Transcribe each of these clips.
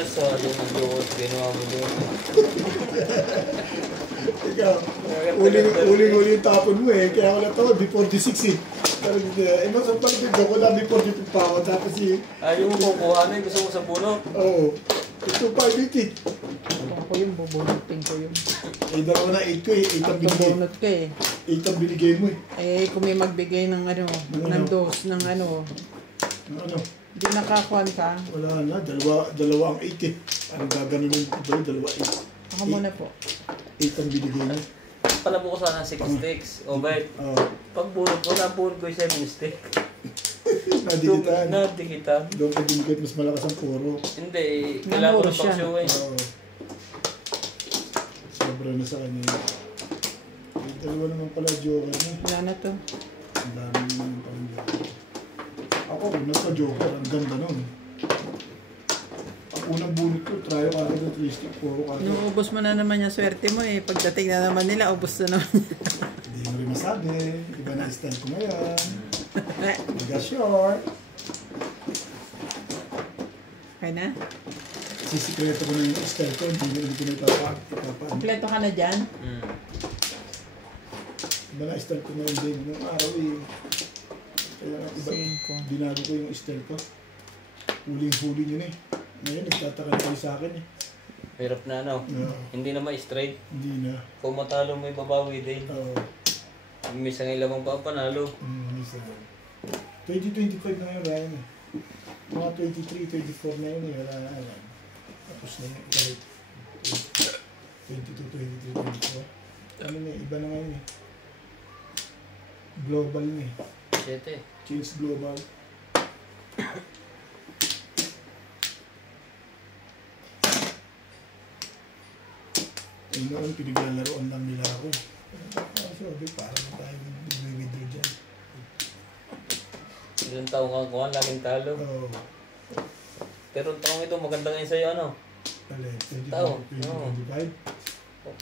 Nasado ng Diyos, ginawa mo doon. Ikaw, uling-uli yung tapon mo eh. Kaya ako natawa, before the 6 eh. Masang pala ko lang before the 2 pa ako. Tapos Ayaw mo kukuha na, gusto mo sa puno? Oo. Ito pa, bitit. Ako yung bubunutin ko yung... Dalawa na 8 ko eh. 8 ang binigay. Bubunot ko eh. 8 ang binigay mo eh. Kung may magbigay ng ng dose, ng Ano? hindi nakakuhan ka. Wala na. Dalawa ang 8 eh. Ang gaganunin ko ba yung dalawa 8? Ako muna po. 8 ang binigay mo. Palabo ko sana 6 sticks. O ba? Pag bunod ko, nabunod ko yung 7 stick. Nadikitan. Nadikitan. Doon ka dinigit, mas malakas ang puro. Hindi, kailangan ko ng pag-show eh. Sobra na sa kanya. Yung dalawa naman pala joker niya. Wala na to. Ang dami naman pala joker. Ako, nagpa-joker. Ang ganda nun. Ang unang bunot ko, try ko agad ng 3 stick, puro ka. Ubus mo na naman yung swerte mo eh. Pagdating na naman nila, ubus na naman. Hindi mo rin masabi. Iba na style ko ngayon. Mega short. Okay na? Sisikreto ko na yung style ko. Hindi ko na ipapaan. Kompleto ka na dyan? Iba na style ko ngayon din. Nung araw eh. Kaya iba, binago ko yung style ko. Huling-huli yun eh. Ngayon, nagtataka na kayo sa akin eh. Hirap na ano. Hindi na ma-straight. Hindi na. Kung matalo mo, ibabawi din. Oo. Minsan ng ilamang papanalo. Minsan. 2025 na yun, Ryan eh. Mga 23, 24 na yun eh. Wala na yan. Tapos na yun. 22, 23, 24. Ano na, iba na ngayon eh. Global na eh. 7. Change global. Eh noon, pinaglalaroan lang nila ako. Sabi, parang tayo nag-withdraw dyan. Ilang taong kang kuhan, laging talo. Oo. Pero taong ito, maganda ngayon sa'yo, ano? Alin, 25? Taon,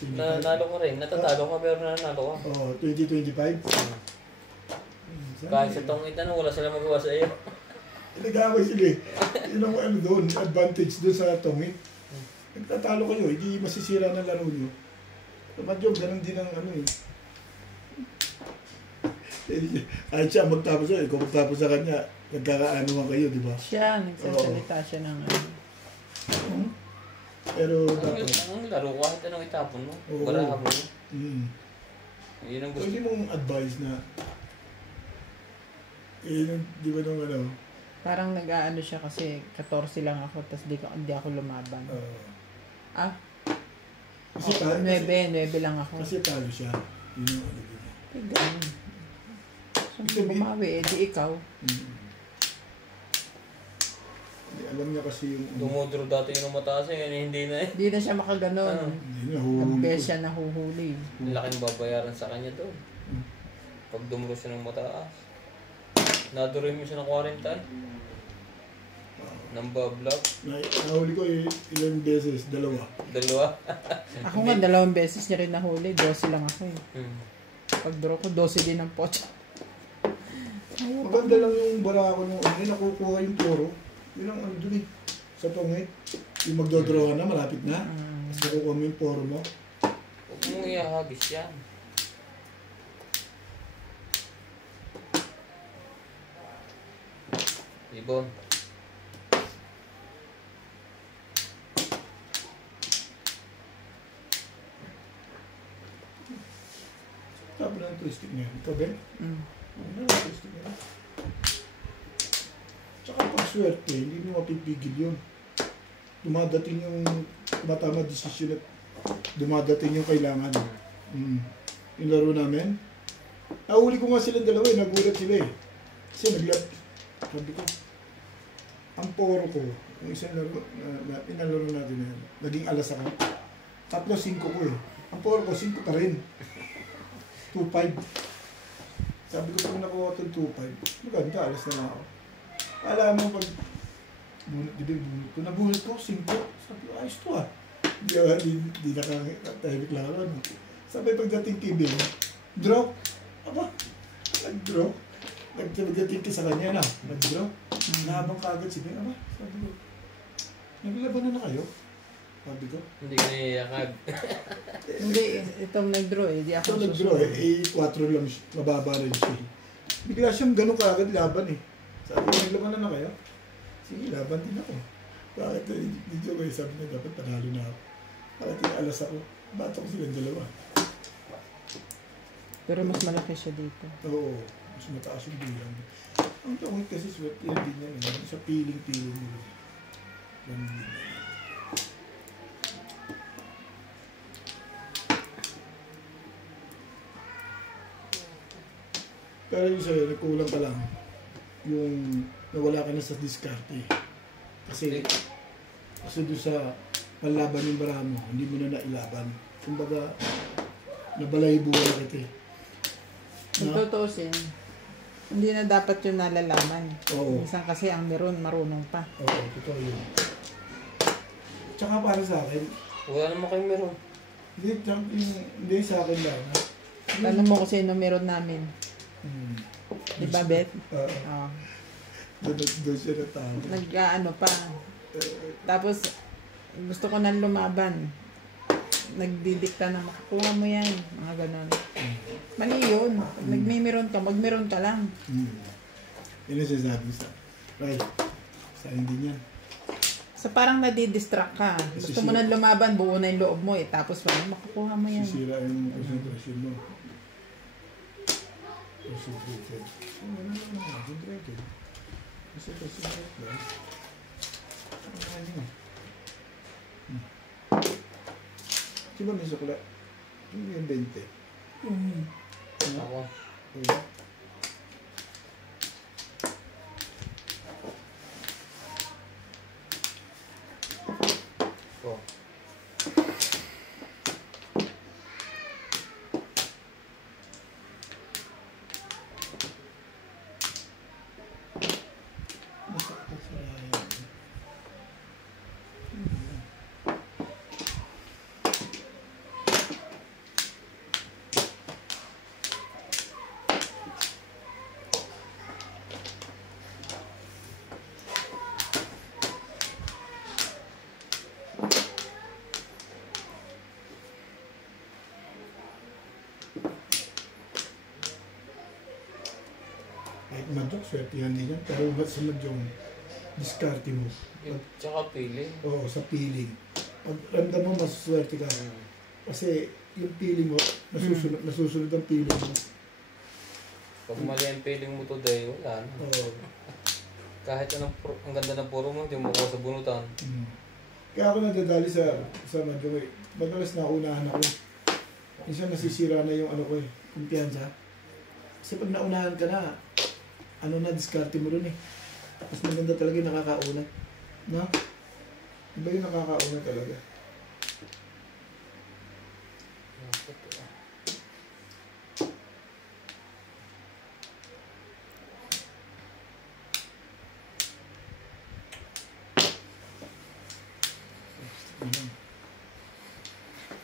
2025? Nanalo ka rin. Natatalo ka, pero nanalo ka. Oo, 2025? Kahit sa taong ito, ano, wala sila magawa sa iyo. Nag-aaway sila eh. Yun ang ano doon, advantage doon sa tongit. Nagtatalo kayo, hindi masisira ng laro nyo. Sa Madjong, ganun din ang ano eh. Kahit siya magtapos siya, ikaw magtapos sa kanya, nagkakaano kayo, di ba? Siya, nagsasalita siya ng ano. Pero dapat... Ang laro ko, kahit anong itapon mo. Oo. Wala ka mo. Yun ang gusto. Pwede mong advice na, di ba nung ano? Parang nag-aano siya kasi 14 lang ako, tapos hindi ako lumaban. Kasi 9 lang ako. Kasi talo siya. Yun yung ano din. Ganun. So, bumawi, di ikaw. Alam niya kasi yung... Dumudro dati yung mataas eh, hindi na eh. Hindi na siya makaganon. Hindi na, huhuli. Ang best siya nahuhuli. Laking babayaran sa kanya doon. Pag dumuro siya ng mataas. Naduroy mo siya ng 40 eh. Nang bablog. Nahuli ko ilang beses, dalawa. Ako nga, 2 beses niya rin nahuli. 12 lang ako eh. Pag draw ko, 12 din ang pocha. Maganda lang yung barako nung ano, nakukuha yung toro. Yun ang ano dun eh. Sa tongit. Yung magdodraw ka na, malapit na. Tapos nakukuha mo yung poro mo. Huwag mong ihahagis yan. Ibon. Sabi na ang twisting niya. Ikaw, Ben? Ano ang twisting niya? Tsaka pag swerte, hindi mo mapipigil yun. Dumadating yung matama desisyon at dumadating yung kailangan. Yung laro namin, nahuli ko nga silang dalawa eh, nagulat sila eh. Kasi sabi ko, ang poro ko, yung isang laro, inalaro natin na naging alas ako. 3-5 ko eh. Ang poro ko, 5 pa rin. 2-5. Sabi ko kung nakuha itong 2-5, maganda, alas na lang ako. Alam mo pag bunot, di ba yung bunot ko? Nabunot ko, 5. Sabi ko, ayos to ah. Di nakatahimik lang ako. Sabi pagdating kay Ben, draw. Aba, nag-draw. Nagdating ka sa kanya na, nag-draw. Nahabang kagad si Ben, aba, sabi ko. Naglabanan na kayo? Sabi ko. Hindi ko naiiyakag. Hindi, itong nag-draw eh. Di Ito ako nag-draw eh. 4 lang siya. Mababa rin siya. Bigla siyang ganun kaagad laban eh. Sabi ko, naglabanan na kayo? Sige, laban din ako. Bakit? Dito ko sabi niya, dapat panalo na ako. Bakit alas ako? Bato ko silang dalawa. Pero mas malaki siya dito. Oo. Mas mataas yung bilang. Ang tawag kasi sweat yan din yan. Sa piling-piling mo. Ganun din. Pero yung sa'yo, nagkulang ka lang. Yung nawala ka na sa diskarte. Kasi doon sa panlaban yung bara mo, hindi mo na nailaban. Kumbaga, nabalahibuan na kita eh. Kung tutuusin, hindi na dapat yung nalalaman. Oo. Minsan kasi ang meron, marunong pa. Oo, totoo yun. Tsaka para sa akin, Wala naman kayo meron. hindi sa akin lang. Ha? Tanong mo kung sino meron namin. Di ba, Beth? Oo. Oo. Doon siya natawag. Nag-ano pa. Tapos, gusto ko nang lumaban. Nagdidikta na makakuha mo yan. Mga ganon. Mali yun. Pag nagmimiron ka, magmiron ka lang. Yun ang sinasabi sa right. Sa hindi niyan. So parang nadidistract ka. Gusto mo nang lumaban, buo na yung loob mo eh. Tapos wala, makakuha mo yan. Sisira yung concentration mo. Concentrated. Wala naman concentrated. Kasi concentrated lang. Ano yun? Diba may sukla? Yung 20. Ako. Diba? Ko. Masakit sa yan. Kahit madyok, swertihan din yan. Pero ba't sa madyong diskarte mo? Tsaka pili. Oo, sa feeling. Pag ramdam mo, maswerte ka. Kasi yung feeling mo, nasusunod ang feeling mo. Pag mali ang feeling mo today, wala na. Oo. Kahit ang ganda ng puro mo, hindi mo kuha sa bunutan. Kaya ako nadadali sa madyong eh. Madalas naunahan ako. Minsan nasisira na yung ano ko eh, kumpiyansa. Kasi pag naunahan ka na, ano na, diskarte mo rin eh. Mas maganda talaga yung nakakauna. No? Iba yung nakakauna talaga.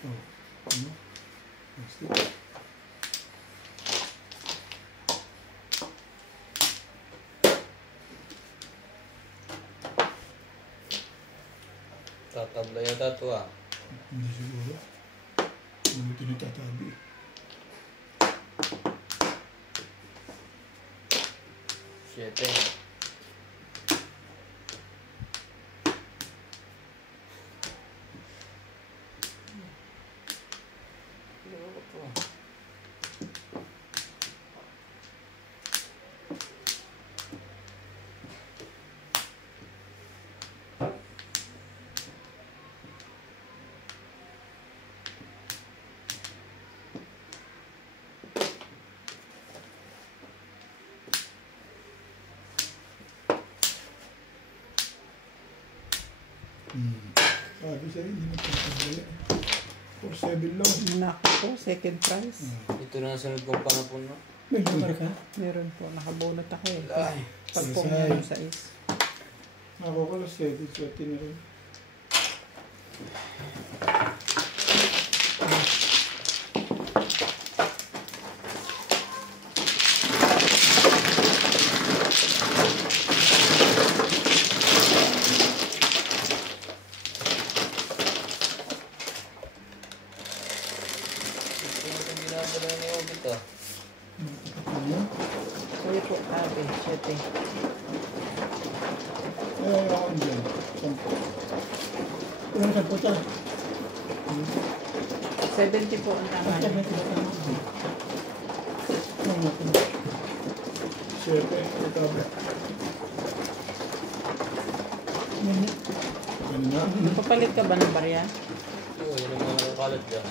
Oh, ano? Next. Tatabla yata ito ah. Hindi siguro. Hindi tinatatabi. Siyete. Sabi siya, hindi na pagkabala. 4-7 lang. Naku po, second prize. Ito na ang sunod kong panapon na. May number ka? Meron po, nakabunot ako eh. Ay. Pagpong Sasay. niya sa is. Ako ko lang 7 na rin. Ito. Ano? Kuya po, tabi, 7. Ako dyan. Sampo. Ano sa puta? 70 po ang tama. Ano natin? Siyete. Itabi. Ano na? Papalit ka ba ng barya? Oo, yun ang mga nakakalat dyan.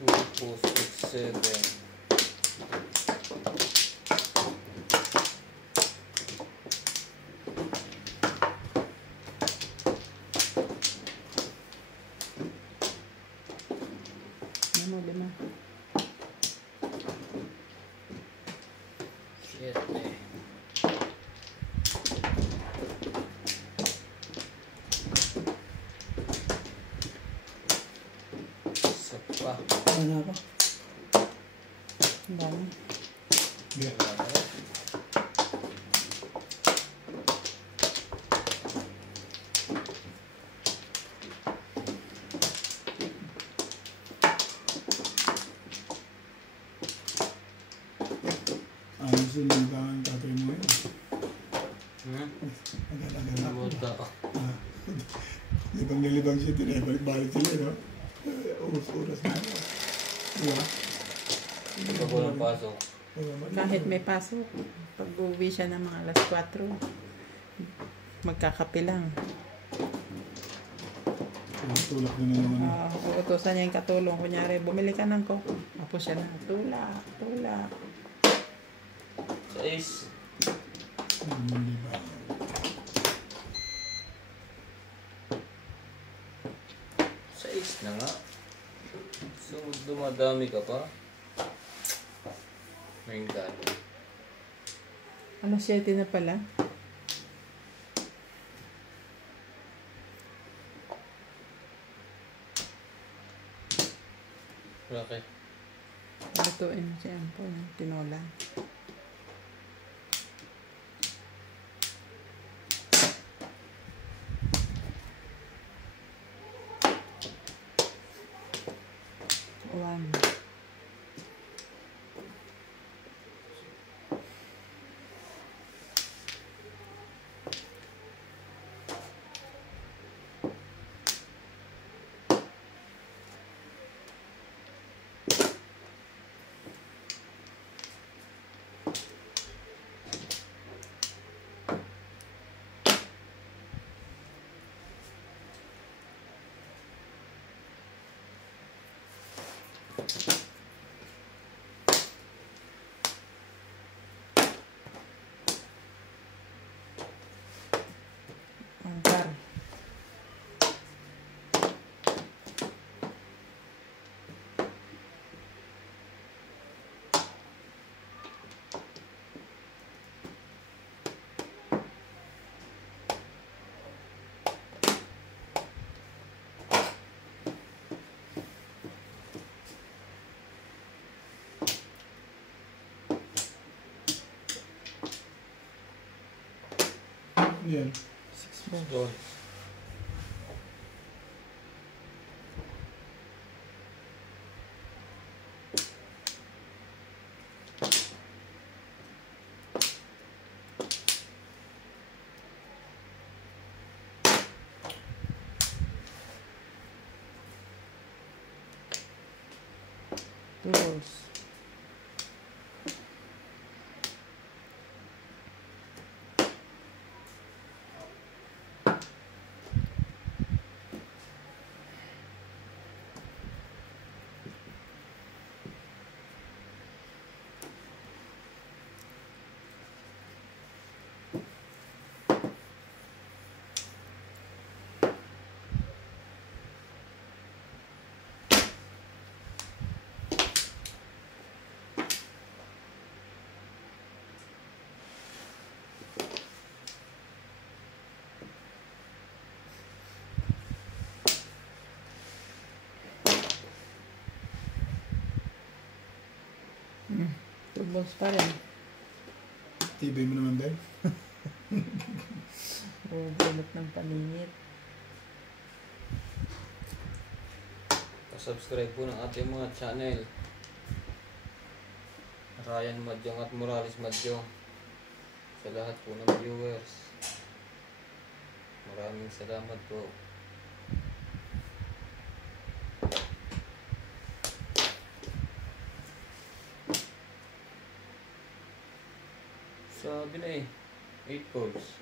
Two, four, six, seven. Ano, 5. Siete. Isa pa. Ano ako? Ang dami. Yeah. Wala na. Ayos yung libangan tatay mo yun. Nagalagal ako. Buta. Libang na libang siya, tinibalik-balik sila, no? Oras na ako. Diba? Ito po ng pasok. Kahit may pasok, pag uwi siya ng mga alas 4, magkakape lang. Tulak na naman. Uutusan niya yung katulong. Kunyari, bumili ka ng coke. Tapos siya na, tulak, tulak. Sais. Yung libangan. Sais na nga. So, dumadami ka pa. My God. Alas 7 na pala. Bakit? Lutuin mo siya po ng tinola. One. Angkar. Yan. 6 balls. Doon. Two balls. Tubos pa rin. Tibay mo naman, Ben. Bubulot ng paningit. Subscribe po ng ating mga channel. Ryan Madyong at Morales Madyong. Sa lahat po ng viewers. Maraming salamat po. Sabi na eh, 8 balls.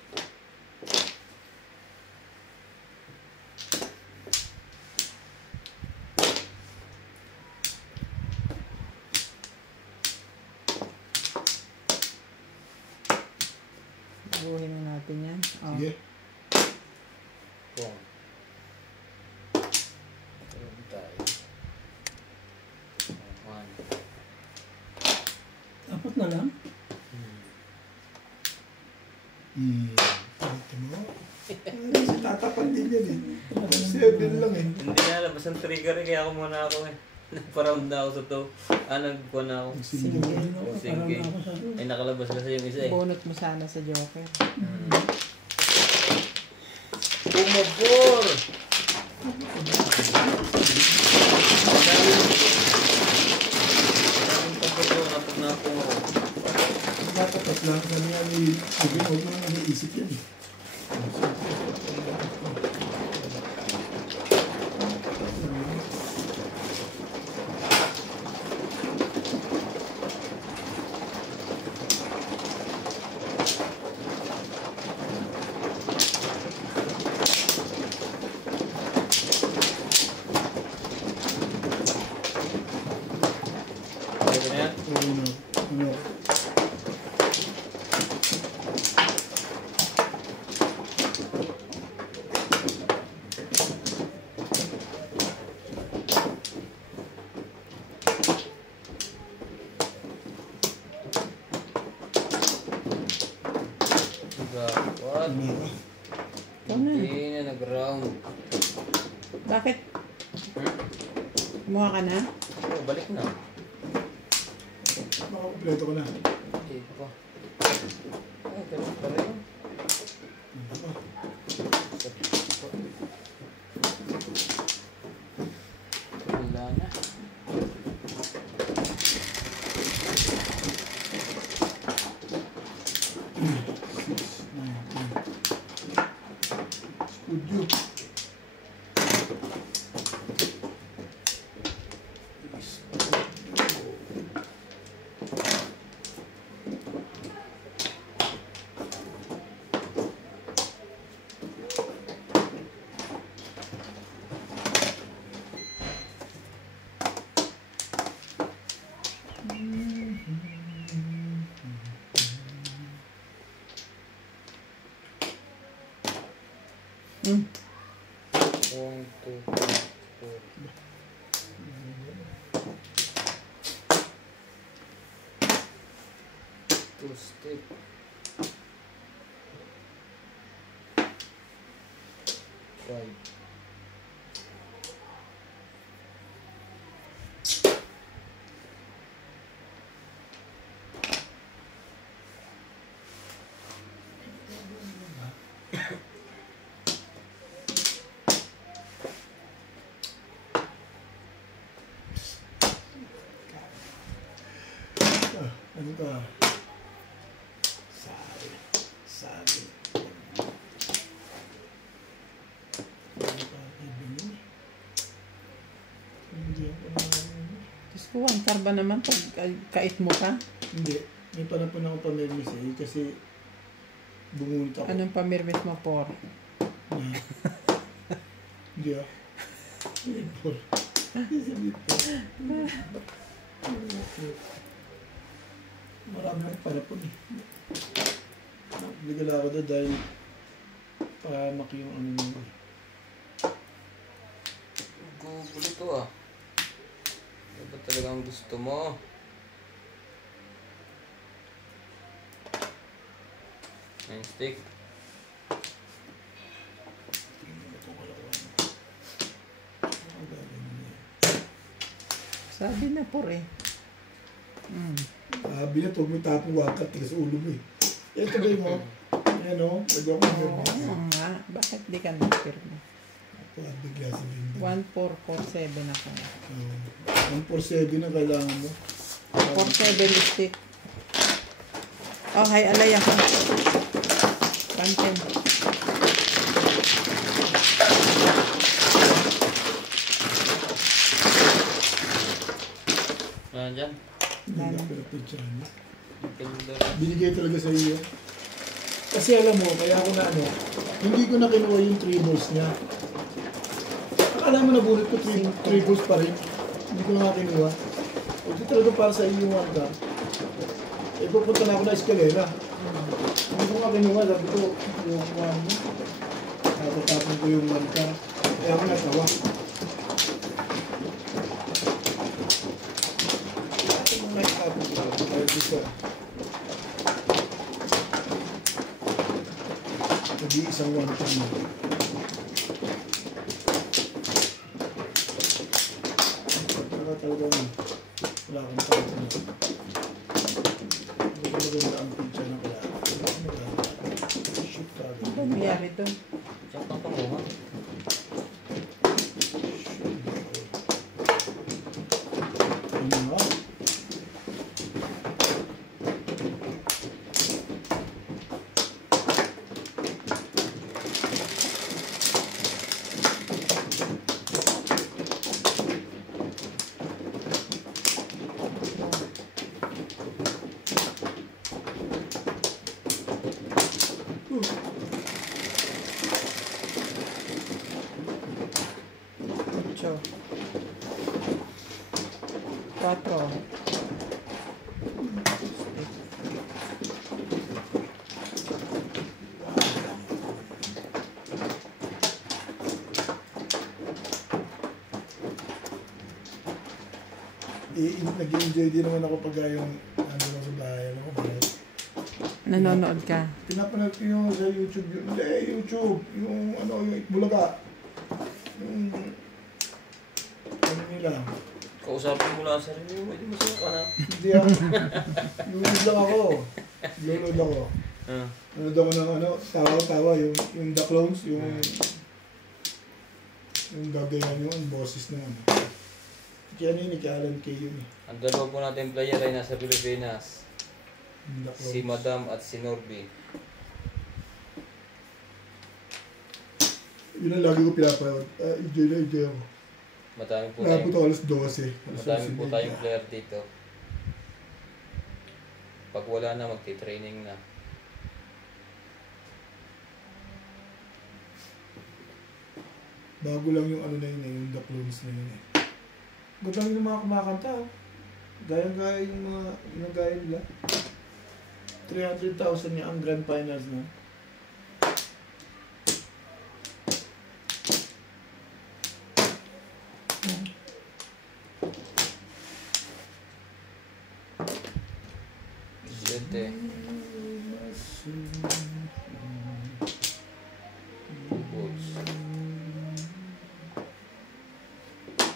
Buhin na natin yan. Oh. Sige. Pong. Ayun tayo. One. Apat na lang? Ito mo. Tatapat din yan eh. 7 lang eh. Hindi na labas ang trigger eh, kaya ako muna ako eh. Nagpa-round na ako sa to. Nagkuha na ako. Sige. Sige. Ay nakalabas kasi yung isa eh. Bunot mo sana sa Joker. Pumabor! Maraming pagbago na pag napong ako. Tatapat lang. Kami yan eh. Sige, huwag mo naman naisip yan eh. Okay na yan? Ano? What? Ito na. Hindi na nag-round. Bakit? Kumuha ka na? Oh, balik na. Makakompleto ko na. Hindi pa. Ay, ganun pa rin. Wala na. Studio. Hmm. 1, 2, 3, 4. Two stick. Five. Ano ka? Sabi. Ano ka? Ibigin. Hindi ako naman. Diyos ko, antar ba naman pag kait mo ka? Hindi. May panapon ako pamirmis eh. Kasi bumunot ako. Anong pamirmis mo por? Hindi ah. Por. Sabi po. Marami akong panapon eh. Nagala ako doon dahil pahamak yung ano mo eh. Google ito ah. Ano ba talagang gusto mo? Nine stick. Tingnan mo itong kalawan. Ang galing mo eh. Sabi na por eh. Hmm. Sabi niya, huwag mo tapong wakat sa ulo mo eh. Ito ba yung mo? Ayan o, Oo nga. Bakit di ka nagpirma? Bigla sa bindi. 1447 ako. 147 na kailangan mo. 47 lipstick. Oh, hay, alay ako. Pantin. Ano dyan? Ganda pero picture niya. Ganda. Binigay talaga sa iyo. Kasi alam mo, kaya ako na ano, hindi ko na kinuha yung 3 balls niya. Akala mo nabunot ko 3 balls pa rin. Hindi ko na nga kinuha. Ito talaga para sa iyo yung ka. Eh, pupunta na ako na eskalera. Hindi ko nga kinuha. Sabi ko, yung one mo. Tapos ko yung 1 ka. Kaya ako natawa. Ito mo nakitapon ko. Kaya gusto. Hindi isang 1 ka mo. Talaga mo. Wala akong tawag na. Hindi ko maganda ang pizza na wala. Shoot ka agad. Ano nangyari doon? Diyan ka panguha. Ano nga? Ocho. 4. Nag-enjoy din naman ako pag yung ano lang sa bahay. Ano ko ba? Nanonood ka? Pinapanood ko yung sa YouTube. Hindi, YouTube. Yung ano, yung Itbulaga. Yung ano nila. Kausapin mo lang sa rin yung hindi mo sila ka na. Hindi ako. Lulod lang ako. Lulod ako. Lulod ako ng ano, tawa-tawa. Yung The Clones, yung gagayan yung boses na ano. Kaya ano yun, kay Alan Kay yun eh. Ang dalawa po natin player ay nasa Pilipinas. The Clones. Si Madam at si Norby. Yun ang lagi ko pinapanood. Enjoy na enjoy ako. Madami po Nakapot tayong, ako alas 12. madami po tayong player dito. Pag wala na, magti-training na. Bago lang yung ano na yun eh, yung The Clones na yun eh. Ganda yung mga kumakanta oh. Gaya-gaya yung mga ginagaya nila. 300,000 niya ang grand finals na. Siyete. Boots.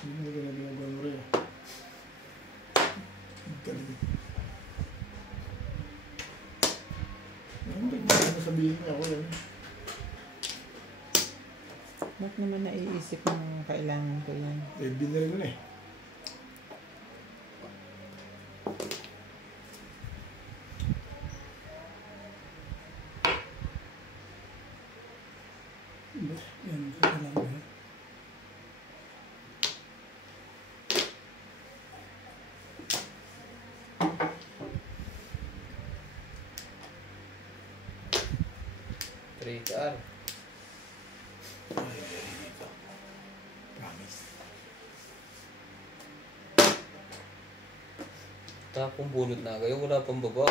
Hindi ko na ginagawa mo rin. Galing. Ano sabihin niya ako yan? Ba't naman naiisip mo kailangan ko yan? Eh, binili ko na eh. Yan, ito lang eh. Three car. Promise. Tapong bunot na kayo, wala pang baba.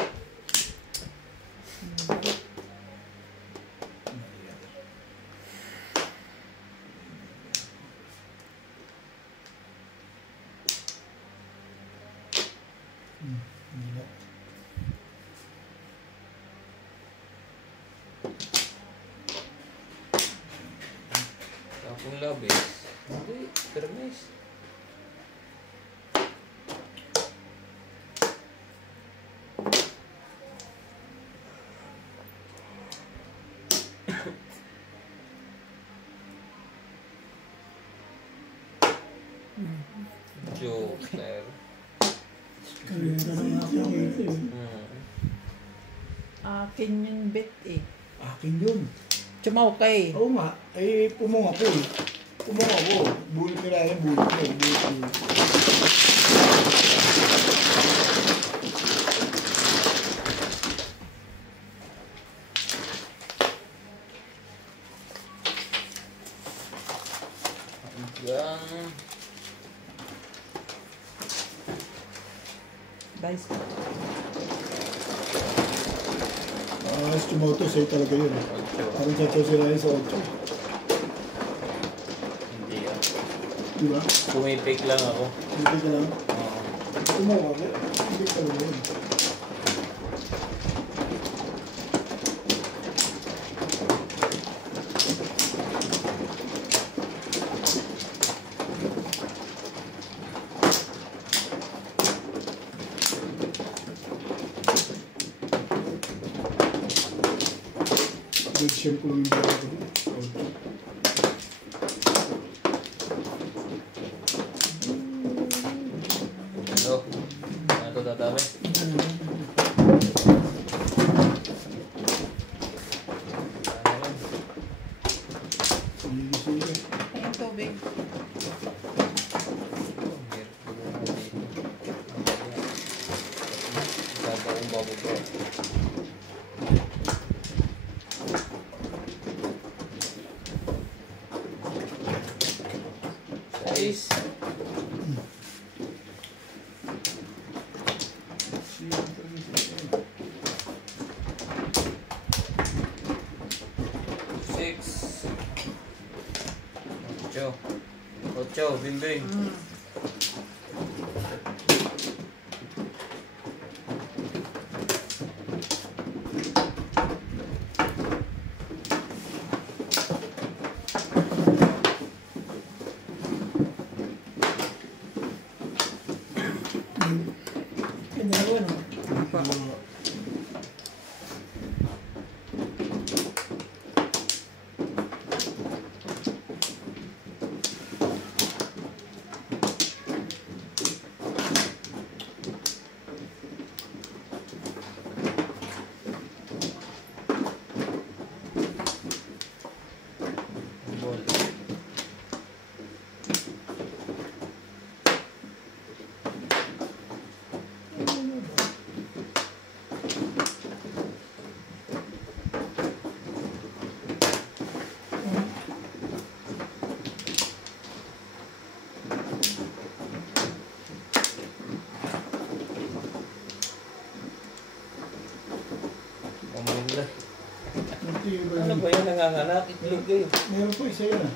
Hindi. Tapong labis. Hindi, permis. Shooter. Karera ng aking ito eh. Akin yung bet eh. Akin yun. Chumawkay. Oo nga, eh pumong ako eh. Pumong ako. Bulit nila yan, bulit ko. Bulit ko. Hanggang... Dice pa. Si Chumoto, sa'yo talaga yun. Parang chachaw sila yun sa 8. Hindi ah. Diba? Pumipik lang ako. Hindi ka lang. Oo. Pumong ako. Hindi talaga yun. Good shape ko lang yung bata ko. Ano? Ano ito tatami? Ano lang? Sige. Ay, yung tubig. Hirap ko muna dito. Masyado akong bababa. Sais. Six. Ocho. Ocho, bimbing. Dalawa no? Ball. Mamula. Ano ba yun? Nanganganak? Itlog kayo. Meron po isa yan ah.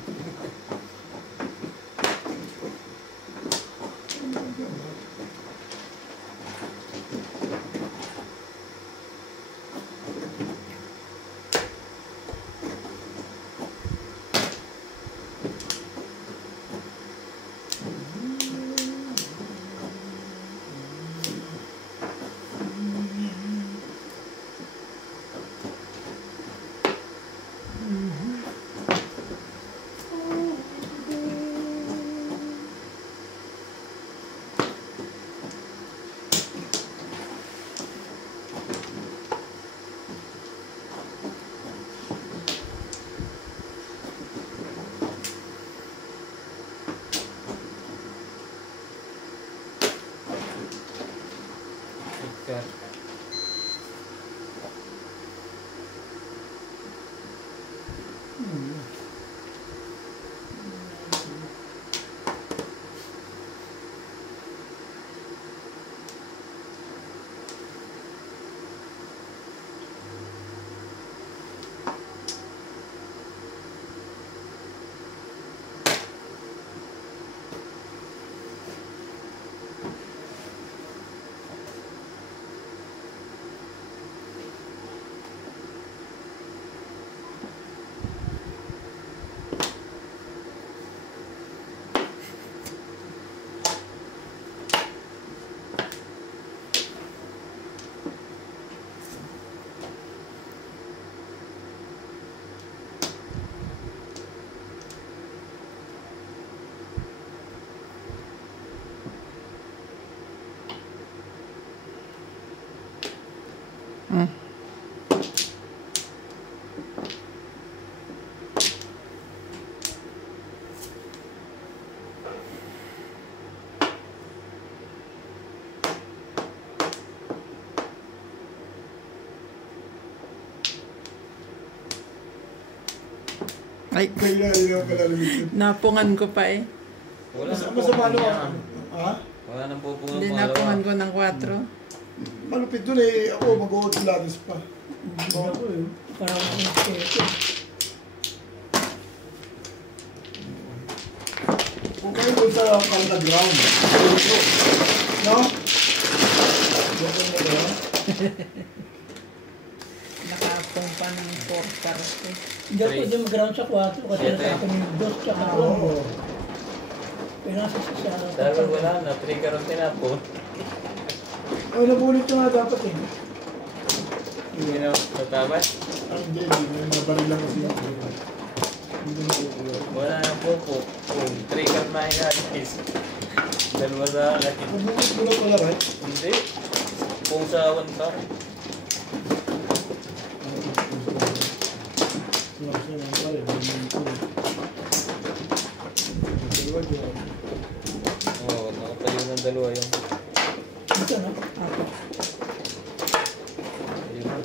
Ay, Kaya pala lumikit. napungan ko pa eh. Wala nang Masama pupungan naman. yan. Ha? Wala nang pupungan Hindi mga napungan dalawa. ko ng 4. Malupit dun eh. Ako, mag-uot pilates pa. Ako eh. Parang ako ito. Kung kayo dun sa Canada ground. No? Diyan kayo na ba? Nakapong pa ng 4 cars ko. Hindi ako pwede mag-ground sa 4 kasi Siyete. nasa ako ng 2 tsaka Oo. Pero nasa sa Dahil wala na, trigger ang tinapon. Ay, nabunit nyo nga dapat eh. Hindi na tatawad. Hindi. Nabaril lang kasi yung hindi na kukuha. Wala nang pupo. Kung trigger na inalis. Dalawa sa akin. Nabunit mo lang pala, right? Hindi. Kung sa awan ka. Oo, nakatayo ng dalawa yung... Ito no? Apo. Ayun.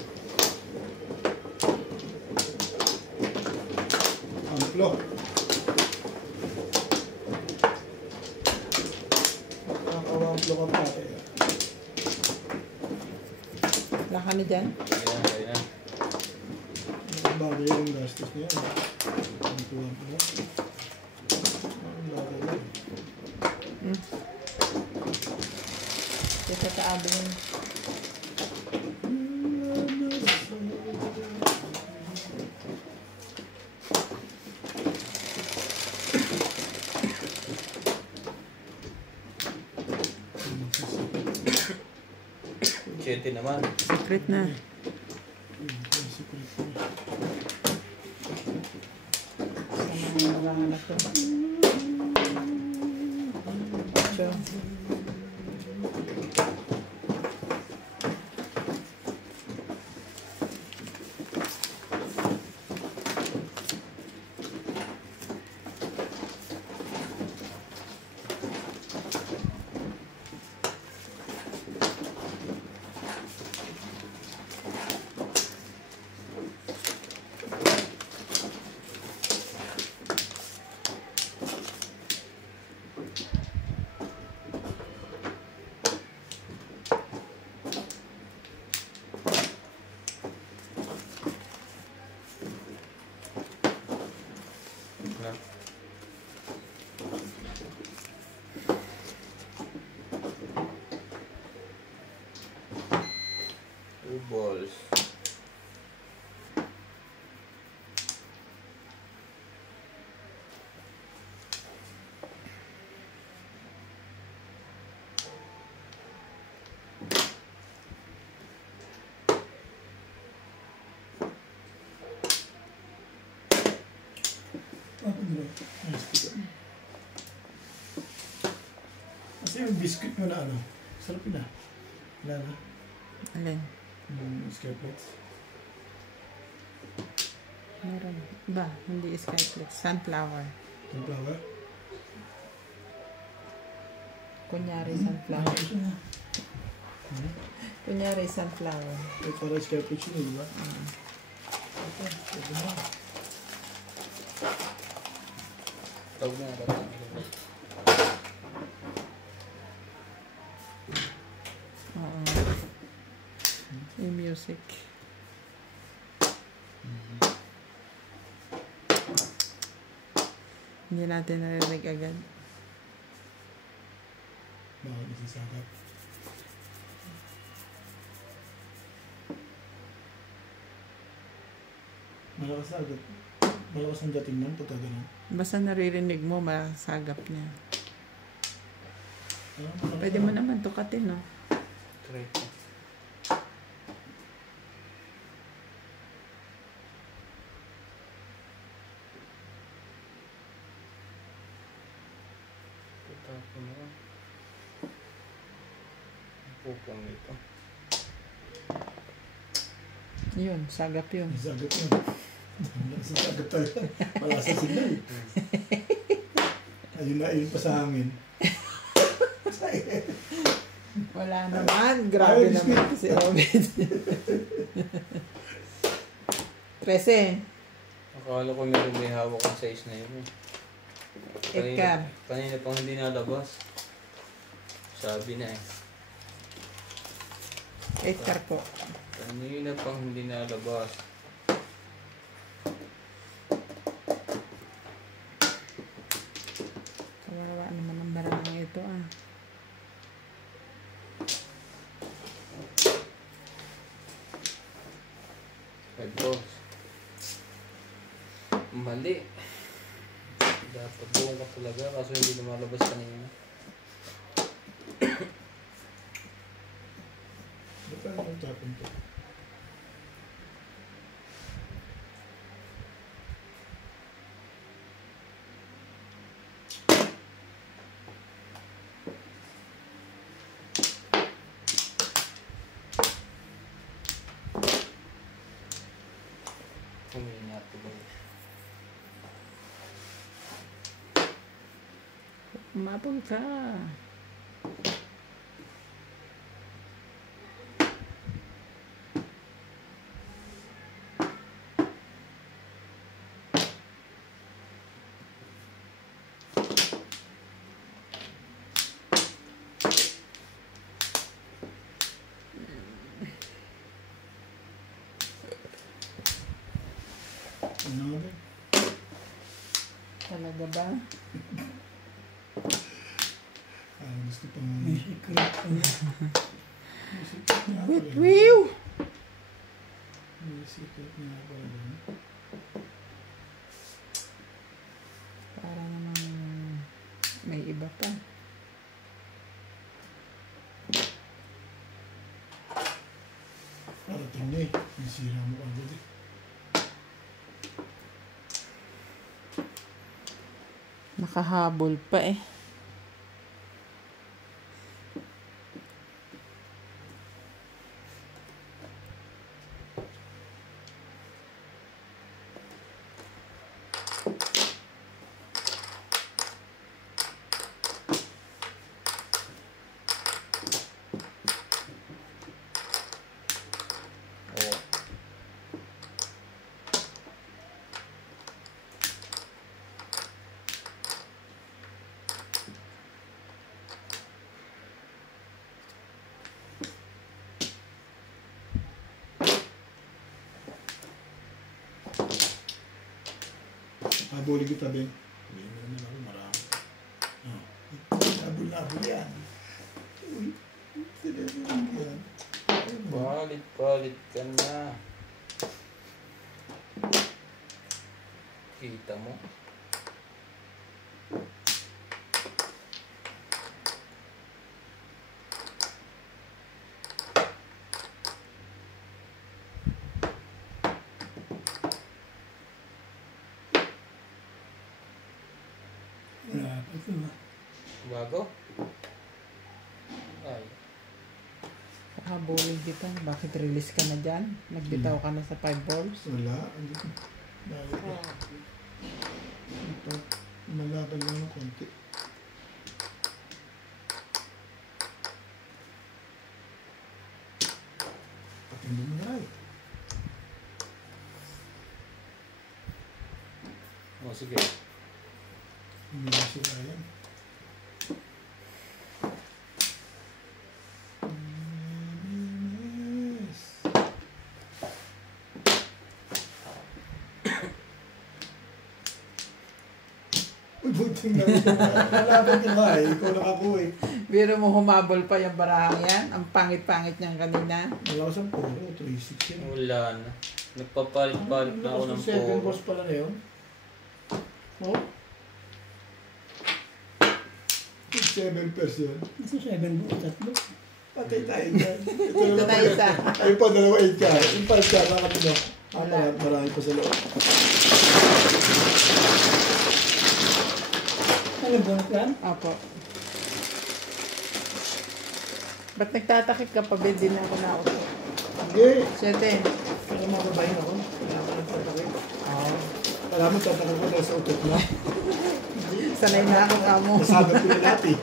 Amplo. Nakakawamplo ka pa eh. Wala ka na dyan? Ayun, ayun. Bagay yung gastos niya. Amplo. Bagay yun. Ito sa abo yun. Chete naman. Secret na. Sana wala na to. So, Na. Two balls. Kasi yung biscuit mo na ano, sarap na. Wala na. alin? Yung skyflex. Meron. Ba, hindi skyflex. Sunflower. Yung flower. Kunyari sunflower. Ito na. Kunyari sunflower. Eh, para skyflex yun, di ba? Okay, pwede na. Tawag na ba? Oo. Yung music. Hindi natin narinig agad. Baka nasasakap. Malakas agad. Malakas ang dating nun pagka ganun. Basta naririnig mo, masagap niya. Ah, Pwede mo naman tukatin, no? Try. Tapos mo. Pupong nito. Yun, sagap yun. Nasagap yun. Nasagap talaga. Malakas ang signal. Ayun na, ayun pa sa hangin. Wala naman. Grabe Ay, naman si Robin. 13. Akala ko meron may hawak ang size na yun eh. Edgar. Kanina pang hindi nalabas. Sabi na eh. Edgar po. Kanina pang hindi nalabas. Kawawa naman ang barang ito ah. Red balls. Mali. Dapat buong ka talaga kaso hindi lumalabas kanina. Ba't ano ang tapon to? Humina ito ba? Umabol ka. Ano nga ba? Talaga ba? Gusto pang... May secret. Wait, whew! May secret nga pala doon. Para namang may iba pa. Parating na eh. Nasira mo agad eh. Nakahabol pa eh. Oo. Habulin kita, Ben. Hindi mo naman ako marami. Habol-habol yan. Uy, tinanong yan. Palit ka na. Kita mo? Wala pa ito ah. Bago? Ay. Habulin kita. Bakit release ka na dyan? Nagbitaw ka na sa 5 balls? Wala. Dahil ito, malaban lang ng konti. Patindi mo na eh. O sige. Hindi na sila yan. Buting na ito. Malaban ka ba eh. Ikaw nakakuha eh. Biro mo humabol pa yung barahang yan? Ang pangit-pangit niyang kanina. Malakas ang puro. 3-6 yan. Wala na. Nagpapalit-palit na ako ng 7 puro. boss pala na yun. Oh? 7 person. Ito 7 buo, tatlo. Patay tayo dyan. Ito na isa. Ayun pa, dalawa 8 ka. Yung 5 ka, nakapit mo. Marami pa sa loob. Ano bonus yan? Opo. Ba't nagtatakip ka pa? Ben, din ako na ako. Hindi. 7. Kaya mababahin ako. Kaya ako nagtatakip. Oh. Alam mo, tatakip ko dahil sa utot mo. Sanay na ako ka mo. Nasabat ko na lahat eh.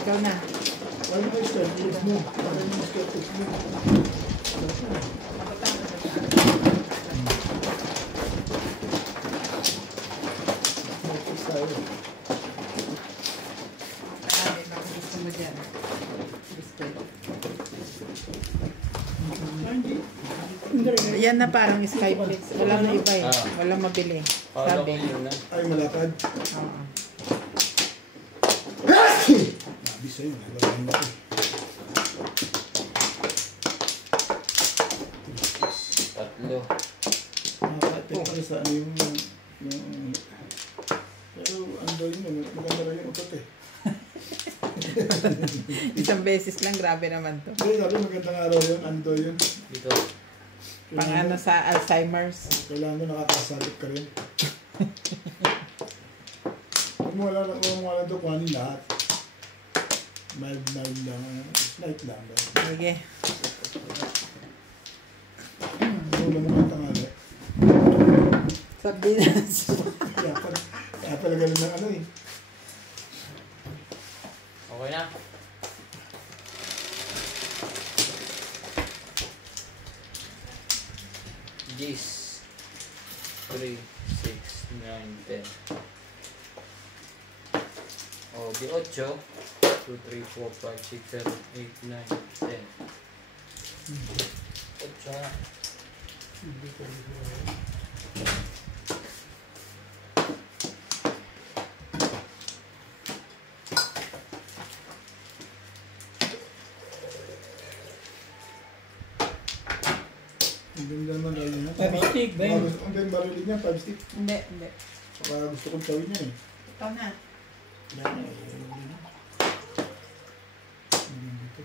Ikaw na. Wala mo yung strategies mo. Wala mo yung strategies mo. Yan na parang Skyflex. Wala na iba eh. Wala mabili. Kala ko Sabi. yun na. Ay, malapad. Oo. Sabi sa'yo, wala nang laki. Tatlo. Nakaka-attend pala sa ano yung... Pero ano daw yun, maganda rin yung utot eh. Isang beses lang, grabe naman to. Hindi, sabi magandang araw yun, ano daw yun. Dito. Pang ano sa Alzheimer's. Kailangan mo nakakasagot ka rin. Huwag mo wala daw kung ano yung lahat. Mild lang, slight lang. Sige. Wala mo kang tangali. Sabi na. Kaya pala ganun ng ano eh. Okay na. Gis. 3, 6, 9, 10. O, di 8. 2, 3, 4, 5, 6, 7, 8, 9, 10. 8 nga. Ang ganda naman tayo niya. 5 stick ba yun? Ang ganda barili niya, 5 stick. Hindi, hindi. Saka gusto kong tawin niya eh. Ito na. Yan eh. Dito.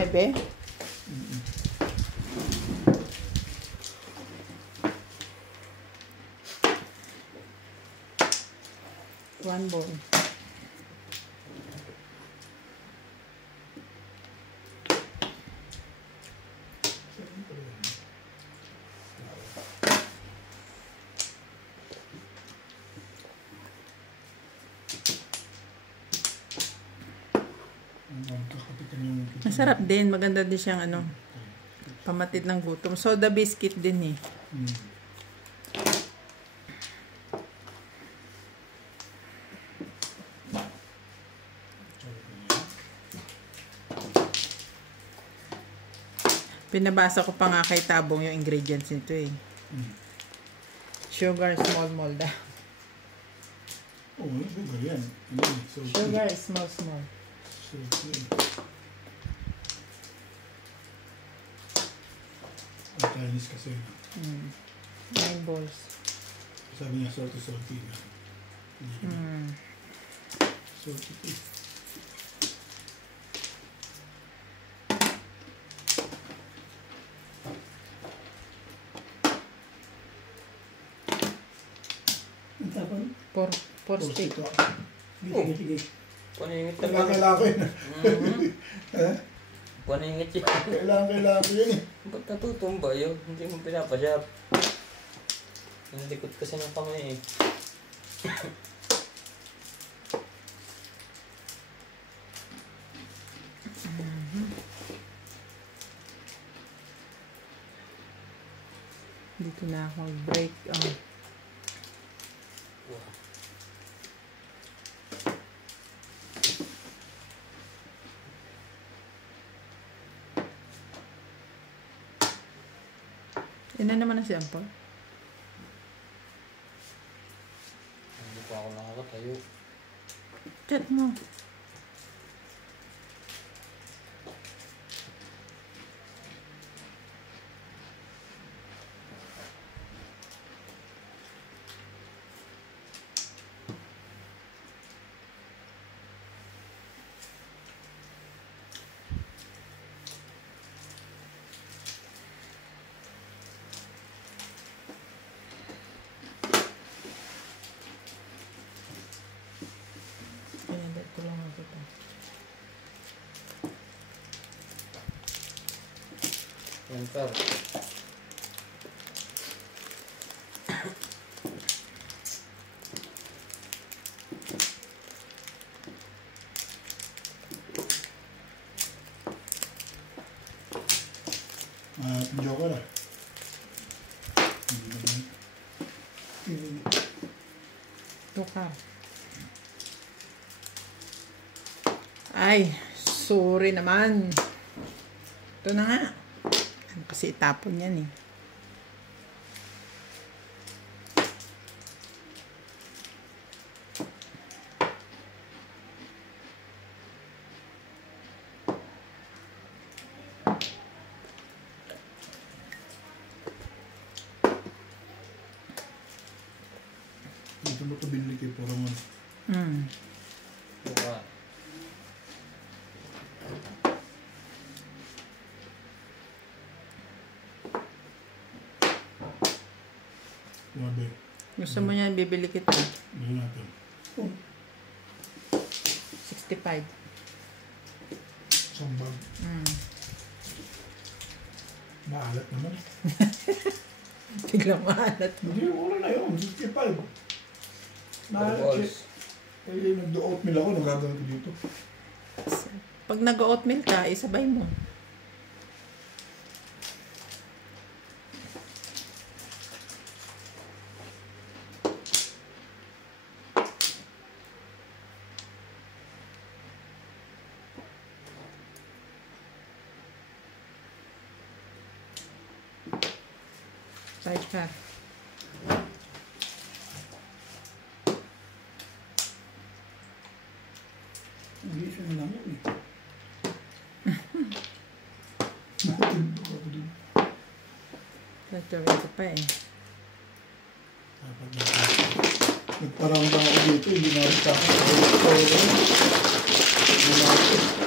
Ebe. One ball. Masarap din. Maganda din siyang ano, pamatid ng gutom. Soda biscuit din eh. Pinabasa ko pa nga kay Tabong yung ingredients nito eh. Sugar, small mold. Oo, sugar yan. Sugar, small. Ang Chinese kasi. 9 balls. Sabi niya salty na. Salty. Ang tapon. 4 stick. Sige, sige. Paningit na Kailangan ko yun. Paningit yun. Kailangan ko yun eh. Ba't natutumba yun? Hindi mo pinapasyap. Yung likod kasi ng pangay eh. Dito na ako break. Yan na naman ang sample. Hindi pa ako nakakatayo. Chat mo. Yan par. Joker ah. Tukar. Ay, sorry naman. Ito na nga. Kasi itapon yan eh. Dito mo ito binili kay Poramon. Diba? Grabe. Gusto mo yan, bibili kita. Bili natin. 65. Isang bag. Maalat naman. Biglang maalat. Hindi, mura na yun. 65. Maalat siya. Balls. Eh, nag-oatmeal ako, nagagawin ko dito. Pag nag-oatmeal ka, isabay mo. Side pack. Hindi siya malamang eh. Natindok ako dun. Nagtawid pa eh. Dapat nagparang ako dito, hindi na ako sa akin. Hindi na ako.